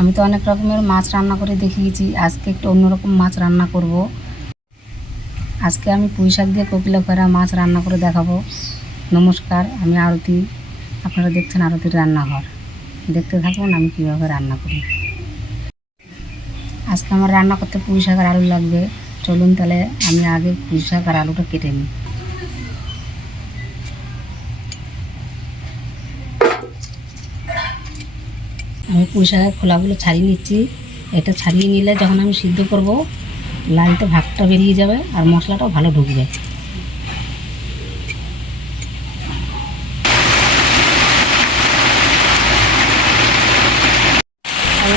আমি তো অনেক রকমের মাছ রান্না করে দেখিয়েছি, আজকে একটু অন্যরকম মাছ রান্না করব। আজকে আমি পুঁই শাক দিয়ে কোকিলা খোরা মাছ রান্না করে দেখাবো। নমস্কার, আমি আরতি, আপনারা দেখছেন আরতির রান্নাঘর। দেখতে থাকুন আমি কীভাবে রান্না করি। আজকে আমার রান্না করতে পুঁই শাক আর আলু লাগবে। চলুন তাহলে আমি আগে পুঁই শাক আর আলুটা কেটে নিই। আমি পুঁই শাকের খোলাগুলো ছাড়িয়ে নিচ্ছি। এটা ছাড়িয়ে নিলে যখন আমি সিদ্ধ করব লাইতে ভাগটা বেরিয়ে যাবে আর মশলাটাও ভালো ঢুকবে।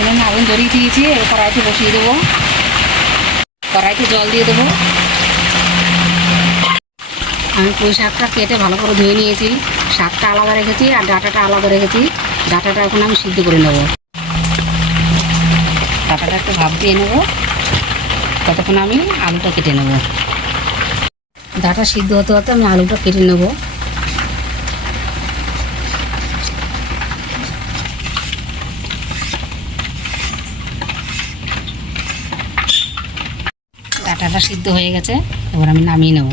আমি আগুন ধরিয়ে দিয়েছি, এবার কড়াইতে বসিয়ে দেবো। কড়াইতে জল দিয়ে দেবো। আমি পুঁই শাকটা কেটে ভালো করে ধুয়ে নিয়েছি। শাকটা আলাদা রেখেছি আর ডাঁটাটা আলাদা রেখেছি। ডাঁটাটা এখন আমি সিদ্ধ করে নেব। ডাঁটাটা একটু ভাপ দিয়ে নেব, ততক্ষণ আমি আলুটা কেটে নেব। ডাঁটা সিদ্ধ হতে হতে আমি আলুটা কেটে নেব। ডাঁটাটা সিদ্ধ হয়ে গেছে, এবার আমি নামিয়ে নেব।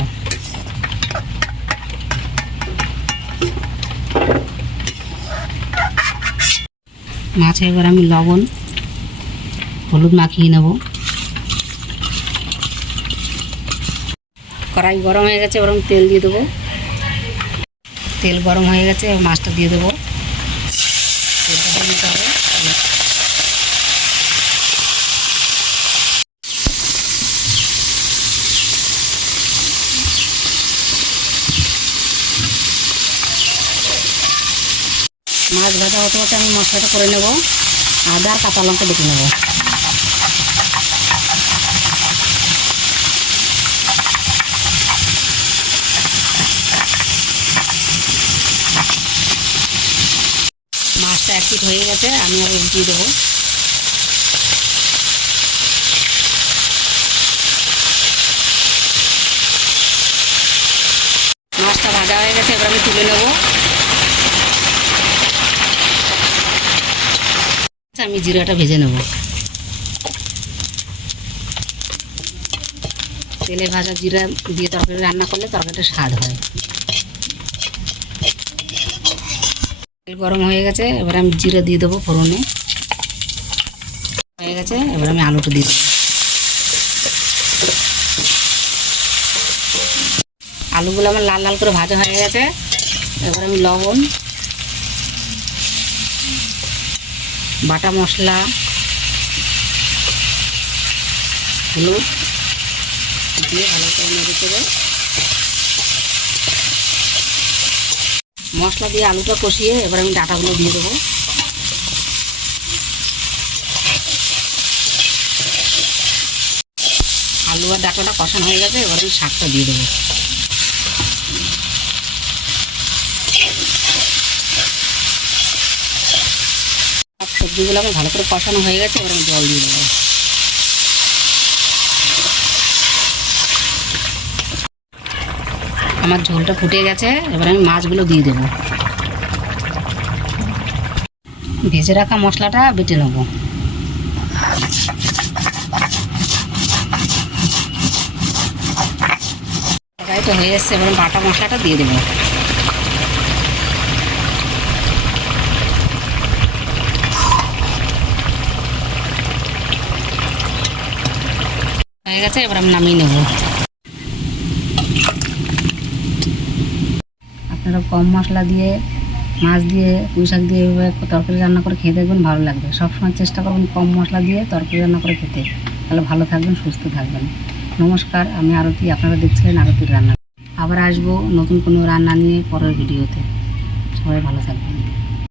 মাছে এবার আমি লবণ হলুদ মাখিয়ে নেব। কড়াই গরম হয়ে গেছে, এবার আমি তেল দিয়ে দেবো। তেল গরম হয়ে গেছে, এবার মাছটা দিয়ে দেবো। তেলটা দিয়ে দিতে হবে। মাছ ভাজা হতে হতে আমি মশলাটা করে নেব। আদা আর কাঁচা লঙ্কা বেটে নেব। মাছটা এক পিঠ হয়ে গেছে, আমি আবার উল্টিয়ে দেবো। মাছটা ভাজা হয়ে গেছে, এবার আমি তুলে নেব। আমি জিরাটা ভেজে নেব। তেলে ভাজা জিরা দিয়ে তরকারি রান্না করলে তরকারিটা স্বাদ হয়। তেল গরম হয়ে গেছে, এবার আমি জিরা দিয়ে দেবো ফোড়নে। হয়ে গেছে, এবার আমি আলুটা দিয়ে দেবো। আলুগুলো আমার লাল লাল করে ভাজা হয়ে গেছে, এবার আমি লবণ, বাটা মশলা, হলুদ দিয়ে ভালো করে নেড়ে দেবো। মশলা দিয়ে আলুটা কষিয়ে এবার আমি ডাঁটাগুলো দিয়ে দেবো। আলু আর ডাঁটাটা কষানো হয়ে গেছে, এবার আমি শাকটা দিয়ে দেবো। সব সবজিগুলো আমার ভালো করে কষানো হয়ে গেছে, এবার আমি জল দিয়ে দেবো। আমার ঝোলটা ফুটে গেছে, এবার আমি মাছগুলো দিয়ে দেবো। ভেজে রাখা মশলাটা বেটে নেব। তো হয়ে এসছে, এবার বাটা মশলাটা দিয়ে দেবো। হয়ে গেছে, এবার আমি নামিয়ে নেব। আপনারা কম মশলা দিয়ে মাছ দিয়ে পুঁই শাক দিয়ে এভাবে তরকারি রান্না করে খেয়ে দেখবেন, ভালো লাগবে। সবসময় চেষ্টা করবেন কম মশলা দিয়ে তরকারি রান্না করে খেতে, তাহলে ভালো থাকবেন, সুস্থ থাকবেন। নমস্কার, আমি আরতি, আপনারা দেখছিলেন আরতির রান্না। আবার আসবো নতুন কোনো রান্না নিয়ে পরের ভিডিওতে। সবাই ভালো থাকবেন।